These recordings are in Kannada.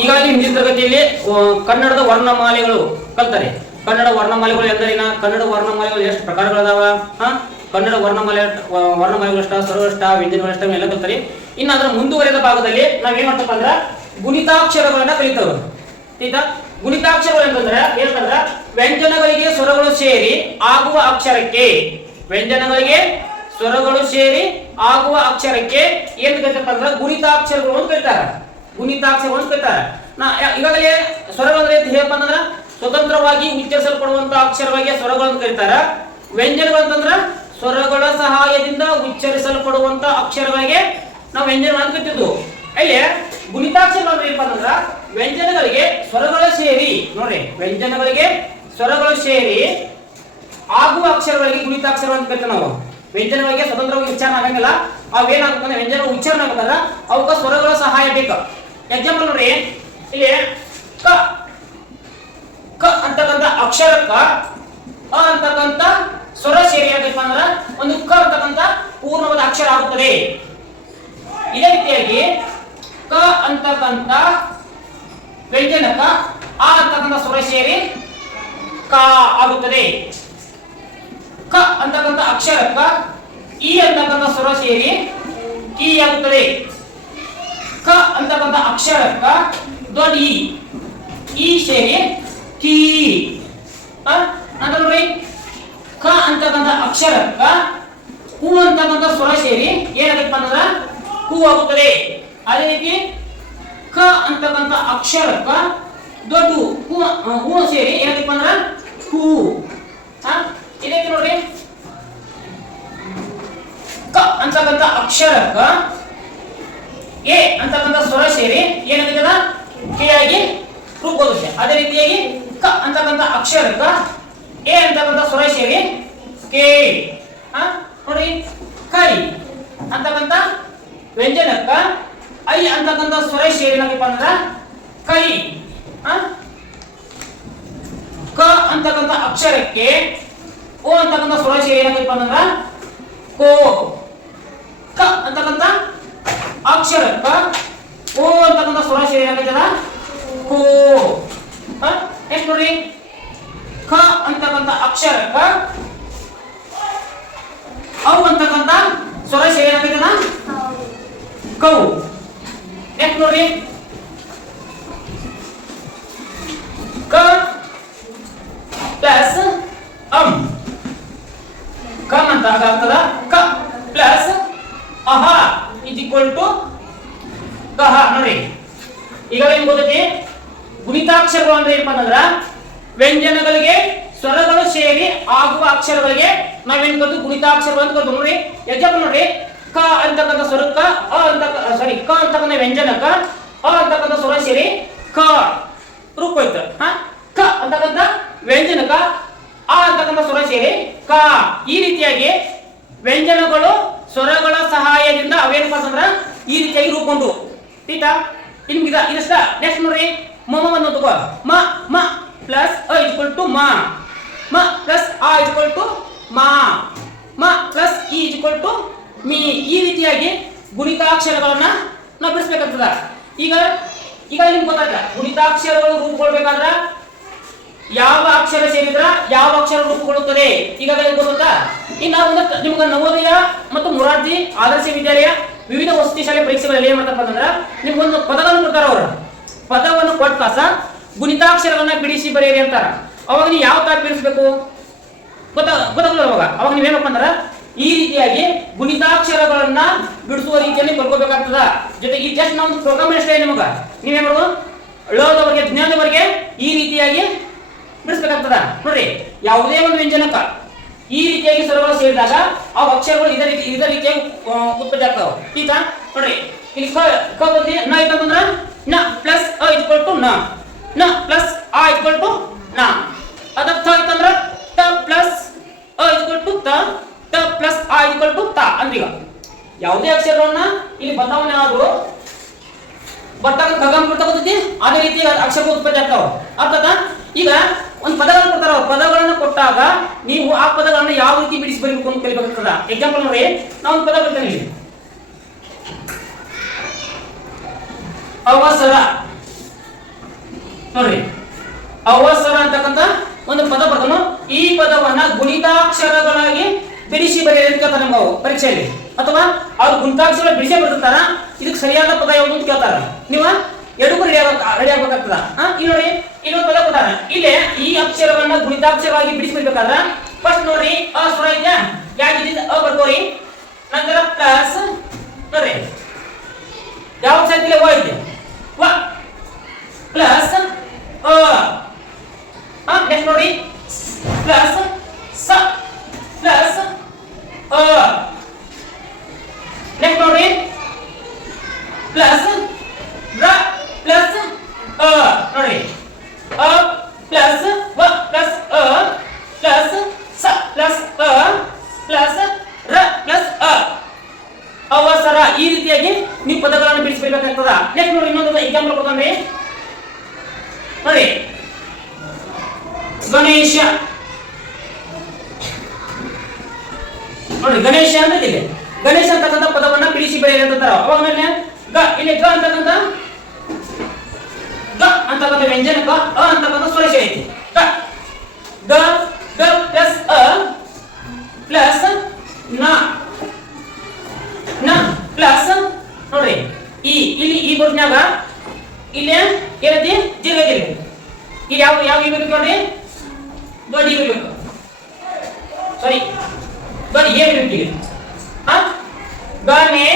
ಈಗಾಗಲೇ ಹಿಂದಿನ ತರಗತಿಯಲ್ಲಿ ಕನ್ನಡದ ವರ್ಣಮಾಲೆಗಳು ಕಲ್ತಾರೆ. ಕನ್ನಡ ವರ್ಣಮಾಲೆಗಳು ಎಂದರೇನ, ಕನ್ನಡ ವರ್ಣಮಾಲೆಗಳು ಎಷ್ಟು ಪ್ರಕಾರಗಳದಾವ, ಕನ್ನಡ ವರ್ಣಮಾಲೆಗಳು ಎಷ್ಟ, ಸ್ವರಗಳೆಷ್ಟ, ವ್ಯಂಜನಗಳೆಷ್ಟ ಎಲ್ಲ ಕಲ್ತಾರೆ. ಇನ್ನು ಅದರ ಮುಂದುವರೆದ ಭಾಗದಲ್ಲಿ ನಾವೇನ್ ಮಾಡ್ತಪ್ಪ ಅಂದ್ರ ಗುಣಿತಾಕ್ಷರಗಳನ್ನ ಕಲಿತೇವೆ. ಆಯ್ತಾ? ಗುಣಿತಾಕ್ಷರಗಳು ಅಂತಂದ್ರೆ ಏನಂತಂದ್ರ ವ್ಯಂಜನಗಳಿಗೆ ಸ್ವರಗಳು ಸೇರಿ ಆಗುವ ಅಕ್ಷರಕ್ಕೆ, ವ್ಯಂಜನಗಳಿಗೆ ಸ್ವರಗಳು ಸೇರಿ ಆಗುವ ಅಕ್ಷರಕ್ಕೆ ಏನ್ ಕರಿತಪ್ಪ ಅಂದ್ರ ಗುಣಿತಾಕ್ಷರಗಳು ಅಂತ ಕರೀತಾರ. ಗುಣಿತಾಕ್ಷರಗಳು ಅಂತ ಕರೀತಾರ. ಈಗಾಗಲೇ ಸ್ವರಗಳು ಹೇಳಪ್ಪ ಅಂತಂದ್ರ ಸ್ವತಂತ್ರವಾಗಿ ಉಚ್ಚರಿಸಲ್ಪಡುವಂತ ಅಕ್ಷರವಾಗಿ ಸ್ವರಗಳು ಅಂತ ಕರೀತಾರ. ವ್ಯಂಜನಗಳು ಅಂತಂದ್ರ ಸ್ವರಗಳ ಸಹಾಯದಿಂದ ಉಚ್ಚರಿಸಲ್ಪಡುವಂತ ಅಕ್ಷರಗಳಿಗೆ ನಾವು ವ್ಯಂಜನ ಅಂತ ಕರಿತಿದ್ವು. ಅಲ್ಲಿ ಗುಣಿತಾಕ್ಷರಗಳು ಏನಪ್ಪ ಅಂತಂದ್ರ ವ್ಯಂಜನಗಳಿಗೆ ಸ್ವರಗಳು ಸೇರಿ, ನೋಡ್ರಿ, ವ್ಯಂಜನಗಳಿಗೆ ಸ್ವರಗಳು ಸೇರಿ ಆಗುವ ಅಕ್ಷರಗಳಿಗೆ ಗುಣಿತಾಕ್ಷರ ಅಂತ ಕರಿತೀವಿ ನಾವು. ವ್ಯಂಜನಗಳಿಗೆ ಸ್ವತಂತ್ರವಾಗಿ ಉಚ್ಚಾರ ಆಗಂಗಿಲ್ಲ, ಅವೇನಾಗುತ್ತೆ ವ್ಯಂಜನ ಉಚ್ಚಾರ ಆಗಬೇಕಂದ್ರ ಅವಕ್ಕ ಸ್ವರಗಳ ಸಹಾಯ ಬೇಕು. ಎಕ್ಸಾಂಪಲ್ ನೋಡ್ರಿ, ಇಲ್ಲಿ ಕ ಕ ಅಂತಕ್ಕಂಥ ಅಕ್ಷರಕ್ಕ ಅ ಅಂತಕ್ಕಂಥ ಸ್ವರ ಸೇರಿ ಆಗಬೇಕು ಅಂದ್ರ ಒಂದು ಕ ಅಂತಕ್ಕಂಥ ಪೂರ್ಣವಾದ ಅಕ್ಷರ ಆಗುತ್ತದೆ. ಇದೇ ರೀತಿಯಾಗಿ ಕ ಅಂತಕ್ಕಂಥ ವ್ಯಂಜನಕ್ಕ ಆ ಅಂತಕ್ಕಂಥ ಸ್ವರ ಸೇರಿ ಕ ಆಗುತ್ತದೆ. ಕ ಅಂತಕ್ಕಂಥ ಅಕ್ಷರಕ್ಕ ಇ ಅಂತಕ್ಕಂಥ ಸ್ವರ ಸೇರಿ ಕಿ ಆಗುತ್ತದೆ. ಕ ಅಂತಕ್ಕಂಥ ಅಕ್ಷರಕ್ಕ ದೊಡ್ಡ ಇ ಸೇರಿ ಕಿ ಅಂತ ನೋಡ್ರಿ. ಕ ಅಂತಕ್ಕಂಥ ಅಕ್ಷರಕ್ಕ ಹೂ ಅಂತಕ್ಕಂಥ ಸ್ವರ ಸೇರಿ ಏನಾಗತ್ತಪ್ಪ ಅಂತಂದ್ರ ಹೂ ಆಗುತ್ತದೆ. ಅದೇ ರೀತಿ ಕ ಅಂತಕ್ಕಂಥ ಅಕ್ಷರಕ್ಕ ದೊಡ್ಡ ಹೂ ಸೇರಿ ಏನಾಗತ್ತಪ್ಪ ಅಂದ್ರ ಹೂ. ಇದೇ ನೋಡ್ರಿ, ಕ ಅಂತಕ್ಕಂಥ ಅಕ್ಷರಕ್ಕ ಎ ಅಂತಕ್ಕಂಥ ಸ್ವರ ಸೇರಿ ಏನಾಗುತ್ತದ ಕೆ ಆಗಿ ರೂಪುಗೊಳ್ಳುತ್ತೆ. ಅದೇ ರೀತಿಯಾಗಿ ಕ ಅಂತಕ್ಕಂಥ ಅಕ್ಷರಕ್ಕ ಎ ಅಂತಕ್ಕಂಥ ಸ್ವರ ಸೇರಿ ಕೆ. ನೋಡ್ರಿ, ಕೈ ಅಂತಕ್ಕಂಥ ವ್ಯಂಜನಕ್ಕ ಐ ಅಂತಕ್ಕಂಥ ಸ್ವರ ಸೇರಿ ಏನಾಗಪ್ಪ ಅಂದ್ರ ಕೈ. ಕ ಅಂತಕ್ಕಂಥ ಅಕ್ಷರಕ್ಕೆ ಓ ಅಂತಕ್ಕಂಥ ಸ್ವರ ಸೇರಿ ಏನಾಗಪ್ಪ ಅಂದ್ರ ಕೋ. ಕ ಅಂತಕ್ಕಂಥ ಅಕ್ಷರಕ್ಕ ಓ ಅಂತಕ್ಕಂಥ ಸ್ವರ ಸೇರಿ ಏನಾಗತ್ತದ ಕೋ. ನೆಕ್ಸ್ಟ್ ನೋಡ್ರಿ, ಕ ಅಂತಕ್ಕಂಥ ಅಕ್ಷರಕ್ಕ ಅವು ಅಂತಕ್ಕಂಥ ಸ್ವರ ಸೇರಿ ಏನಾಗತ್ತದ ಕೌ. ನೆಕ್ಸ್ಟ್ ನೋಡ್ರಿ, ಕ ಪ್ಲಸ್ ಅಂ, ಕಮ್ ಅಂತ ಆಗ್ತದ. ಕ ಪ್ಲಸ್ ಅಹ ಇಸ್ ಈಕ್ವಲ್ ಟು ಕಹ. ನೋಡಿ, ಈಗ ಏನ್ ಗೊತ್ತೈತಿ, ಗುಣಿತಾಕ್ಷರಗಳು ಅಂದ್ರೆ ಏನಪ್ಪ ಅಂತಂದ್ರ ವ್ಯಂಜನಗಳಿಗೆ ಸ್ವರಗಳು ಸೇರಿ ಆಗುವ ಅಕ್ಷರಗಳಿಗೆ ನಾವೇನ್ ಕಲ್ತು ಗುಣಿತಾಕ್ಷರಗಳು ಅಂತ ಕಲ್ತು. ನೋಡ್ರಿ, ಎಕ್ಸಾಂಪಲ್ ನೋಡ್ರಿ, ಕ ಅಂತಕ್ಕಂಥ ಸ್ವರಕ್ಕ ಕ ಅಂತಕ್ಕಂಥ ವ್ಯಂಜನಕ್ಕ ಅ ಅಂತಕ್ಕಂಥ ಸ್ವರ ಸೇರಿ ಕ ರೂಪ ಹೋಯ್ತು. ಕ ಅಂತಕ್ಕಂಥ ವ್ಯಂಜನಕ್ಕ ಆ ಅಂತಕ್ಕಂಥ ಸ್ವರ ಸೇರಿ ಕ. ಈ ರೀತಿಯಾಗಿ ವ್ಯಂಜನಗಳು ಸ್ವರಗಳ ಸಹಾಯದಿಂದ ಅವೇನಪ್ಪ ಅಂತಂದ್ರ ಈ ರೀತಿಯಾಗಿ ರೂಪುಗೊಂಡು. ಆಯ್ತಾ? ಇದಷ್ಟ. ನೆಕ್ಸ್ಟ್ ನೋಡ್ರಿ, ಮವನ್ನು ತಗೋ. ಮ ಮ ಪ್ಲಸ್ ಅ ಈಕ್ವಲ್ ಟು ಮ, ಮ ಪ್ಲಸ್ ಆ ಈಕ್ವಲ್ ಟು ಮ, ಮ ಪ್ಲಸ್ ಇ ಈಕ್ವಲ್ ಟು ಮಿ. ಈ ರೀತಿಯಾಗಿ ಗುಣಿತಾಕ್ಷರಗಳನ್ನ ನಾವು ಬಿಡಿಸ್ಬೇಕಾಗ್ತದ. ಈಗ ನಿಮ್ಗೆ ಗೊತ್ತಾಗ್ತದ ಗುಣಿತಾಕ್ಷರಗಳು ರೂಪುಗೊಳ್ಬೇಕಾದ್ರ ಯಾವ ಅಕ್ಷರ ಸೇರಿದ್ರ ಯಾವ ಅಕ್ಷರ ರೂಪುಗೊಳ್ಳುತ್ತದೆ. ಈಗಾಗಲೇ ಗೊತ್ತಾ. ಇನ್ನು ನಿಮ್ಗೆ ನವೋದಯ ಮತ್ತು ಮೊರಾರ್ಜಿ ಆದರ್ಶ ವಿದ್ಯಾಲಯ ವಿವಿಧ ವಸತಿ ಶಾಲೆ ಪರೀಕ್ಷೆಗಳಲ್ಲಿ ಏನ್ ಮಾಡ್ತಾರಪ್ಪ ಅಂತಂದ್ರ ನಿಮ್ಗೊಂದು ಪದಗಳನ್ನು ಕೊಡ್ತಾರ. ಅವರು ಪದವನ್ನು ಕೊಟ್ಟ ಕಾಸ ಗುಣಿತಾಕ್ಷರಗಳನ್ನ ಬಿಡಿಸಿ ಬರೆಯಿರಿ ಅಂತಾರ. ಅವಾಗ ನೀವು ಯಾವ ತರ ಬಿಡಿಸ್ಬೇಕು ಗೊತ್ತಾಗಲ್ಲ. ಅವಾಗ ನೀವೇನಪ್ಪ ಅಂದ್ರ ಈ ರೀತಿಯಾಗಿ ಗುಣಿತಾಕ್ಷರಗಳನ್ನ ಬಿಡಿಸುವ ರೀತಿಯಲ್ಲಿ ಬರ್ಕೋಬೇಕಾಗ್ತದ. ಜೊತೆಗೆ ಈ ಜಸ್ಟ್ ನಾವು ಪ್ರೋಗ್ರಾಮ್ ಅಷ್ಟೇ ನಿಮಗ ನೀವೇನ್ ಮಾಡೋದು ಳದವರೆಗೆ ಜ್ಞಾನದವರೆಗೆ ಈ ರೀತಿಯಾಗಿ ಬಿಡಿಸ್ಬೇಕಾಗ್ತದ. ನೋಡ್ರಿ, ಯಾವುದೇ ಒಂದು ವ್ಯಂಜನಕ್ಕ ಈ ರೀತಿಯಾಗಿ ಸ್ವರಗಳು ಸೇರಿದಾಗ ಆ ಅಕ್ಷರಗಳು ಇದೇ ರೀತಿಯಾಗಿ ಉತ್ಪತ್ತಿ ಆಗ್ತಾವ. ಈಗ ನೋಡ್ರಿ, ಇಲ್ಲಿ ಕ ಬಂದಿ ನ ಐತಂದ್ರ ನ ಪ್ಲಸ್ ಅ ಈಕ್ವಲ್ ಟು ನ, ನ ಪ್ಲಸ್ ಆ ಈಕ್ವಲ್ ಟು ನ. ಅದ ಥ ಐತಂದ್ರ ತ ಪ್ಲಸ್ ಅ ಈಕ್ವಲ್ ಟು ತ, ತ ಪ್ಲಸ್ ಆ ಈಕ್ವಲ್ ಟು ತ. ಅಂದ್ರೀಗ ಯಾವುದೇ ಅಕ್ಷರಗಳನ್ನ ಇಲ್ಲಿ ಬದಲಾವಣೆ ಆದ್ರೂ ಬಟ್ಟಾಗ ಕಗಂ ಕೊಡ್ತಾ ಅದೇ ರೀತಿ ಅಕ್ಷರಗಳು ಉತ್ಪತ್ತಿ ಆಗ್ತಾವ. ಅರ್ಥಾತ್ ಈಗ ಒಂದು ಪದಗಳನ್ನು ಕೊಡ್ತಾರ. ಪದಗಳನ್ನು ಕೊಟ್ಟಾಗ ನೀವು ಆ ಪದಗಳನ್ನು ಯಾವ ರೀತಿ ಬಿಡಿಸಿ ಬರಬೇಕು ಅಂತ ಕಲಿಬೇಕಾಗ್ತದ. ಎಕ್ಸಾಂಪಲ್ ನೋಡಿ, ನಾವು ಒಂದು ಪದ ಬರ್ತೇನೆ ಇಲ್ಲಿ, ಅವಸರ. ನೋಡ್ರಿ ಅವಸರ ಅಂತಕ್ಕಂಥ ಒಂದು ಪದ ಬರ್ತನು. ಈ ಪದವನ್ನ ಗುಣಿತಾಕ್ಷರಗಳಾಗಿ ಬಿಡಿಸಿ ಬರೆಯಲು ಕೇಳ್ತಾರೆ ನಮ್ಗೆ ಪರೀಕ್ಷೆಯಲ್ಲಿ, ಅಥವಾ ಅವ್ರು ಗುಣಿತಾಕ್ಷರ ಬಿಡಿಸಿ ಬರ್ತಾರ. ಇದಕ್ಕೆ ಸರಿಯಾದ ಪದ ಯಾವುದು ಅಂತ ಕೇಳ್ತಾರ. ನೀವು ಎರಡಕ್ಕೂ ರೆಡಿ ಆಗ್ಬೇಕಾಗ್ತದ. ಇಲ್ಲಿ ನೋಡಿ ಇನ್ನೊಂದು ಪದ ಕೊಟ್ಟಾರ. ಇಲ್ಲಿ ಈ ಅಕ್ಷರವನ್ನ ಗುಣಿತಾಕ್ಷರವಾಗಿ ಬಿಡಿಸಿ ಬರ್ಬೇಕಾದ್ರ ಫಸ್ಟ್ ನೋಡ್ರಿ ಅ ಸ್ವರ ಐತೆ, ಯಾಕಿದ್ದ ಅ ಬರ್ಕೋರಿ. ನಂತರ ಪ್ಲಸ್ ನೋಡ್ರಿ ಯಾವ ಸಂಖ್ಯೆ ವ ಐತೆ, ವ ಪ್ಲಸ್ ಅ. ನೆಕ್ಸ್ಟ್ ನೋಡಿ ಪ್ಲಸ್ ಸ ಪ್ಲಸ್ ಅ. ನೆಕ್ಸ್ಟ್ ನೋಡಿ ಪ್ಲಸ್ ರ ಪ್ಲಸ್ ಅ. ನೋಡಿ ಅ ಪ್ಲಸ್ ವ ಪ್ಲಸ್ ಅ ಪ್ಲಸ್ ಸ ಪ್ಲಸ್ ಅ ಪ್ಲಸ್ ರ ಪ್ಲಸ್ ಅ. ಅವಸರ. ಈ ರೀತಿಯಾಗಿ ನೀವು ಪದಗಳನ್ನು ಬಿಡಿಸಬೇಕಾಗ್ತದ. ನೆಕ್ಸ್ಟ್ ನೋಡಿ ಇನ್ನೊಂದು ಎಕ್ಸಾಂಪಲ್ ಕೊಡ್ತಾನೆ ನೋಡಿ. ಗಣೇಶ ನೋಡಿ, ಗಣೇಶ ಅಂತ ಇದೆ. ಗಣೇಶ ಅಂತಕ್ಕಂಥ ಪದವನ್ನ ಬಿಡಿಸಿ ಬರೆಯಿರಿ ಅಂತಾರ. ಅವಾಗ ಗ ಇಲ್ಲಿ ಗ ಅಂತಕ್ಕಂಥ ಗ ಅಂತಕ್ಕಂಥ ವ್ಯಂಜನಕ ಅ ಅಂತಕ್ಕಂಥ ಸ್ವರಶ ಐತಿ. ಗ ಗ ಗ ಪ್ಲಸ್ ಅ ಪ್ಲಸ್ ನ ನ ಪ್ಲಸ್ ನೋಡ್ರಿ ಈ ಇಲ್ಲಿ ಈ ಬೋರ್ಡ್ನಾಗ ಇಲ್ಲಿ ಏನೈತಿ ಜೀರ್ಘ ಜೀರ್ಘ. ಇಲ್ಲಿ ಯಾವ ಯಾವ ಇರ್ಬೇಕು ನೋಡ್ರಿ, ದೊಡ್ಡ ಇರ್ಬೇಕು. ಸಾರಿ ದೊಡ್ಡ ಏನ್ ಇರ್ಬೇಕು. ಗಣೆ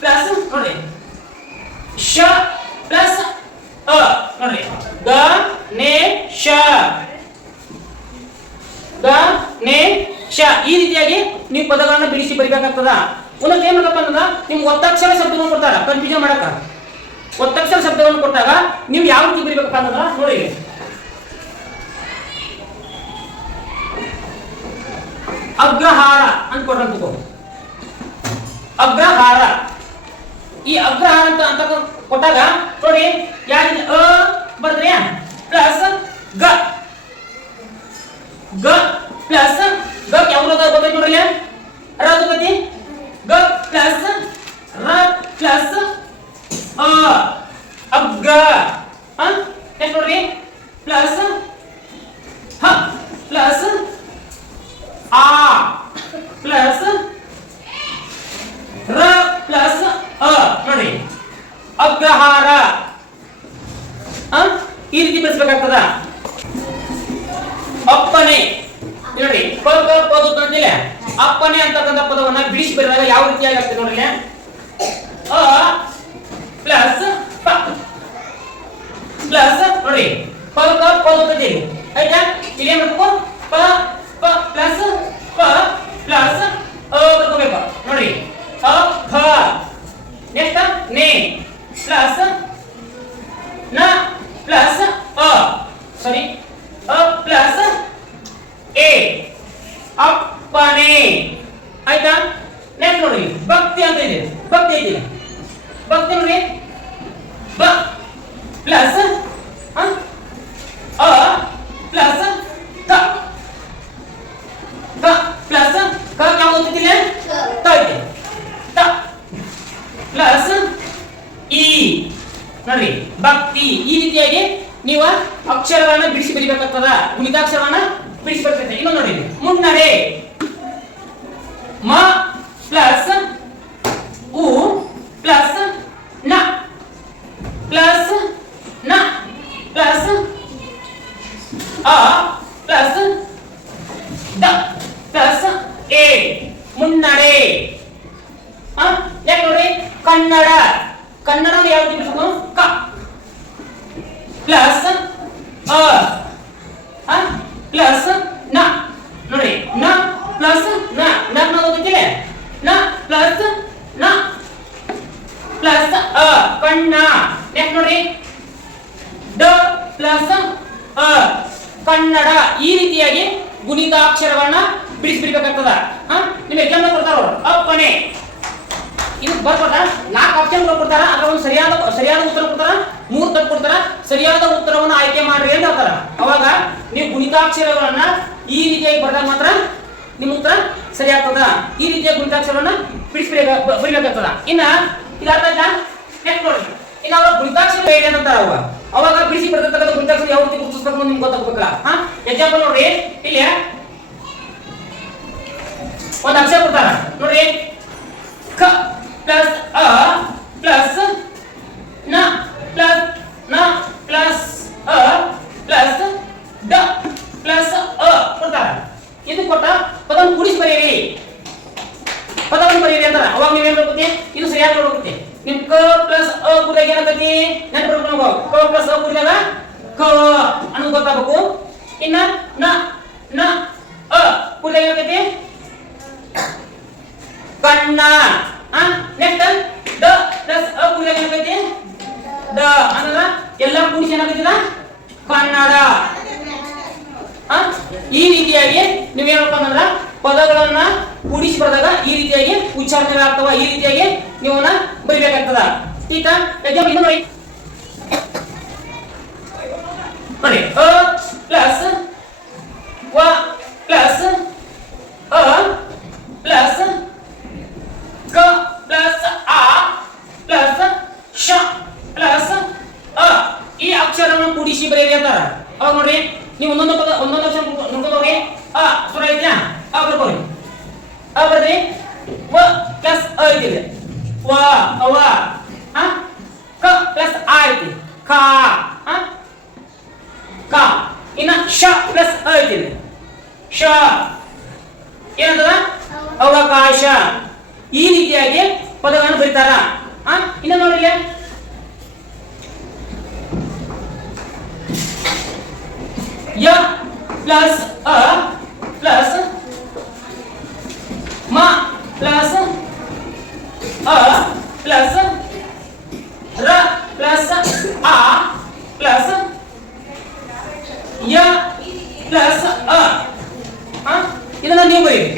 ಪ್ಲಸ್ ನೋಡ್ರಿ ಶ ಪ್ಲಸ್ ಅ. ನೋಡ್ರಿ ಗಣೇಶ ಗಣೇಶ. ಈ ರೀತಿಯಾಗಿ ನೀವು ಪದಗಳನ್ನು ಬಿಡಿಸಿ ಬರಿಬೇಕಾಗ್ತದ. ಒಂದೊಂದು ಏನ್ ಮಾಡಪ್ಪ ಅಂತಂದ್ರ ನಿಮ್ಗೆ ಒತ್ತಕ್ಷರ ಶಬ್ದವನ್ನು ಕೊಡ್ತಾರ, ಕನ್ಫ್ಯೂಷನ್ ಮಾಡಕ. ಒತ್ತಕ್ಷರ ಶಬ್ದವನ್ನು ಕೊಟ್ಟಾಗ ನೀವು ಯಾವ ರೀತಿ ಬರಿಬೇಕಪ್ಪ ಅಂತಂದ್ರ ನೋಡಿ ಅಗ್ರಹಾರ ಅಂತ ಕೊಟ್ಟಂತ. ಅಗ್ರಹಾರ. ಈ ಅಗ್ರಹಾರ ಅಂತ ಕೊಟ್ಟಾಗ ನೋಡಿ ಯಾರಿದೆ ಅ ಬರ್ದ್ರಿ ಪ್ಲಸ್ ಗ ಗ ಪ್ಲಸ್ ಗ ಯಾವ ಗೊತ್ತೈತಿ ನೋಡ್ರಿ ರ ಗೊತ್ತೈತಿ. ಗ ಪ್ಲಸ್ ರ ಪ್ಲಸ್ ಅ ಅಗ್ಗ. ನೆಕ್ಸ್ಟ್ ನೋಡ್ರಿ ಪ್ಲಸ್ ಹ ಪ್ಲಸ್ ಆ ಪ್ಲಸ್ ರ ಪ್ಲಸ್ ಅ. ನೋಡಿ ಅಗ್ರಹಾರ. ಈ ರೀತಿ ಬಿಡಿಸಬೇಕಾಗ್ತದ. ಅಪ್ಪನೆ ನೋಡಿ ಪದ ಅಂತಿಲ್ಲ, ಅಪ್ಪನೆ ಅಂತಕ್ಕಂಥ ಪದವನ್ನ ಬಿಡಿಸಿ ಬರೆದಾಗ ಯಾವ ರೀತಿಯಾಗಿ ಆಗ್ತದೆ ನೋಡ್ರಿ. ಅ ಪ್ಲಸ್ ಪ ಪ್ಲಸ್ ನೋಡಿ ಪದ ಅಂತಿಲ್ಲ ಆಯ್ತಾ. ಇಲ್ಲಿ ಏನ್ ಮಾಡ್ಬೇಕು ಪ ಪ ಪ್ಲಸ್ ಪ ಪ್ಲಸ್ ಅ ಬರ್ಕೋಬೇಕು ನೋಡಿ. ಅ ಫ ನೆಕ್ಸ್ಟ್ ನೆ ಪ್ಲಸ್ ನ ಪ್ಲಸ್ ಅ ಸಾರಿ ಅ ಪ್ಲಸ್ ಎ ಅಪ್ಪನೆ ಆಯ್ತಾ. ನೆಕ್ಸ್ಟ್ ನೋಡಿ ಭಕ್ತಿ ಅಂತ ಇದೆ, ಭಕ್ತಿ ಇದೆ. ಭಕ್ತಿ ನೋಡಿ ಬ ಪ್ಲಸ್ ಅ ಪ್ಲಸ್ ತ ಕ ಪ್ಲಸ್ ಕ क्या होती है ತ ಇದೆ ತ ಪ್ಲಸ್ ಇ ನೋಡಿ ಭಕ್ತಿ. ಈ ರೀತಿಯಾಗಿ ನೀವು ಅಕ್ಷರಗಳನ್ನ ಬಿಡಿಸಿ ಬರಿಬೇಕಾಗ್ತದ, ಗುಣಿತಾಕ್ಷರವನ್ನ ಬಿಡಿಸಿ ಬರ್ತೈತೆ. ಇನ್ನೊಂದು ನೋಡಿ ಮುನ್ನಡೆ. ಮ ಪ್ಲಸ್ ಉ ಪ್ಲಸ್ ನ ಪ್ಲಸ್ ನ plus a plus the plus A ಮುನ್ನಡೆ. ಯಾಕೆ ನೋಡಿ ಕನ್ನಡ. ಕನ್ನಡ ಯಾವ ರೀತಿ ಬಿಡಿಸೋದು ಕ ಪ್ಲಸ್ ಅ ಪ್ಲಸ್ ನ ನೋಡಿ ನ ಪ್ಲಸ್ ನ ನ ಓದುತ್ತಿಲ್ಲ ನ ಪ್ಲಸ್ ನ ಪ್ಲಸ್ ಅ ಕಣ್ಣ. ನೆಕ್ಸ್ಟ್ ನೋಡಿ ಡ ಪ್ಲಸ್ ಅ ಕನ್ನಡ. ಈ ರೀತಿಯಾಗಿ ಗುಣಿತಾಕ್ಷರವನ್ನ ಬಿಡಿಸಬೇಕಾಗ್ತದ. ನಿಮ್ಗೆ ಎಕ್ಸಾಮ್ ಕೊಡ್ತಾರ ಅಪ್ಪನೆ. ಇದು ಬರ್ಕೊಟ್ಟ 4 ಆಪ್ಷನ್ ಕೊಡ್ತಾರ, ಅದರ ಒಂದು ಸರಿಯಾದ ಉತ್ತರ ಕೊಡ್ತಾರ, 3 ತಪ್ಪು ಕೊಡ್ತಾರ. ಸರಿಯಾದ ಉತ್ತರವನ್ನು ಆಯ್ಕೆ ಮಾಡ್ರಿ ಅಂತ ಹೇಳ್ತಾರ. ಅವಾಗ ನೀವು ಗುಣಿತಾಕ್ಷರಗಳನ್ನ ಈ ರೀತಿಯಾಗಿ ಬರೆದಾಗ ಮಾತ್ರ ನಿಮ್ಮ ಉತ್ತರ ಸರಿ ಆಗ್ತದ. ಈ ರೀತಿಯ ಗುಣಿತಾಕ್ಷರವನ್ನ ಬರಿಬೇಕಾಗ್ತದ. ಇನ್ನ ಇದು ಅರ್ಥ ಆಯ್ತಾ? ನೆಕ್ಸ್ಟ್ ನೋಡಿ ಇನ್ನು ಅವರ ಗುಣಿತಾಕ್ಷರ ಹೇಳಿ ಅಂತಾರ. ಅವಾಗ ಬಿಡಿಸಿ ಬರ್ತಕ್ಕಂಥ ಗುಂಟಾಕ್ಷರ ಯಾವ ರೀತಿ ಗುರುತಿಸಬೇಕು ಅಂತ ನಿಮ್ಗೆ ಗೊತ್ತಾಗಬೇಕಲ್ಲ. ಎಕ್ಸಾಂಪಲ್ ನೋಡ್ರಿ, ಇಲ್ಲಿ ಒಂದು ಅಕ್ಷರ ಕೊಡ್ತಾರ ನೋಡ್ರಿ, ಕ ಪ್ಲಸ್ ಅ ಪ್ಲಸ್ ನ ಪ್ಲಸ್ ನ ಪ್ಲಸ್ ಅ ಪ್ಲಸ್ ಡ ಪ್ಲಸ್ ಅ ಕೊಡ್ತಾರ. ಇದು ಕೊಟ್ಟ ಪದವನ್ನು ಕೂಡಿಸಿ ಬರೆಯಿರಿ, ಪದವನ್ನು ಬರೆಯಿರಿ ಅಂತಾರ. ಅವಾಗ ನೀವೇನ್ ಮಾಡ್ಬೇಕು, ಇದು ಸರಿಯಾಗಿ ನೋಡ್ಬೇಕು. ನಿಮ್ ಕ ಪ್ಲಸ್ ಅ ಕೂಡಿದಾಗ ಏನಾಗತಿ ನೆನಪಿರ್ಬೇಕು ನಮಗ. ಕ ಪ್ಲಸ್ ಅ ಕೂಡಿದಾಗ ಕ ಅನ್ನೋದು ಗೊತ್ತಾಗಬೇಕು. ಇನ್ನ ನ ನ ಅ ಕೂಡಿದಾಗ ಏನಾಗತಿ ಕಣ್ಣ. ನೆಕ್ಸ್ಟ್ ದ ಪ್ಲಸ್ ಅ ಕೂಡಿದಾಗ ಏನಾಗತಿ ದ ಅನ್ನದ ಎಲ್ಲ ಕೂಡಿಸಿ ಏನಾಗತ್ತಿದ ಕನ್ನಡ. ಈ ರೀತಿಯಾಗಿ ನೀವೇನಪ್ಪ ಅಂದ್ರ ಪದಗಳನ್ನ ಕೂಡಿಸಿ ಬರೆದಾಗ ಈ ರೀತಿಯಾಗಿ ಉಚ್ಚಾರಣೆಗಳಾಗ್ತವ. ಈ ರೀತಿಯಾಗಿ ನೀವು ಬರಿಬೇಕಾಗ್ತದ. ಈಗ ಎಕ್ಸಾಂಪಲ್ ಇನ್ನು ನೋಡಿ, ನೋಡಿ ಅ ಪ್ಲಸ್ ವ ಪ್ಲಸ್ ಅ ಪ್ಲಸ್ ಕ ಪ್ಲಸ್ ಆ ಪ್ಲಸ್ ಶ ಪ್ಲಸ್ ಅ ಈ ಅಕ್ಷರವನ್ನು ಕೂಡಿಸಿ ಬರೆಯಿರಿ ಅಂತಾರ. ಅವಾಗ ನೋಡ್ರಿ ನೀವು ಒಂದೊಂದು ಪದ ಒಂದೊಂದು ಅಕ್ಷರ ನೋಡ್ಕೊಂಡು ಹೋಗ್ರಿ. ಅ ಸ್ವರ ಐತಿಯಾ, ಅ ಬರ್ಕೋರಿ. ಅ ಬರ್ರಿ, ವ ಪ್ಲಸ್ ಅ ಐತಿದೆ, ವ ಅವ. ಕ ಪ್ಲಸ್ ಆ ಐತಿ, ಕ ಕ. ಇನ್ನ ಶ ಪ್ಲಸ್ ಅ ಐತಿದೆ, ಶ. ಏನಂತದ ಅವಕಾಶ. ಈ ರೀತಿಯಾಗಿ ಪದಗಳನ್ನು ಬರೀತಾರ. ಇನ್ನ ನೋಡಿಲ್ಲ, ಯ ಪ್ಲಸ್ ಅ ಪ್ಲಸ್ ಮ ಪ್ಲಸ್ ಅ ಪ್ಲಸ್ ರ ಪ್ಲಸ್ ಆ ಪ್ಲಸ್ ಯ ಪ್ಲಸ್ ಅ. ಇದನ್ನ ನೀವು ಬರೀರಿ.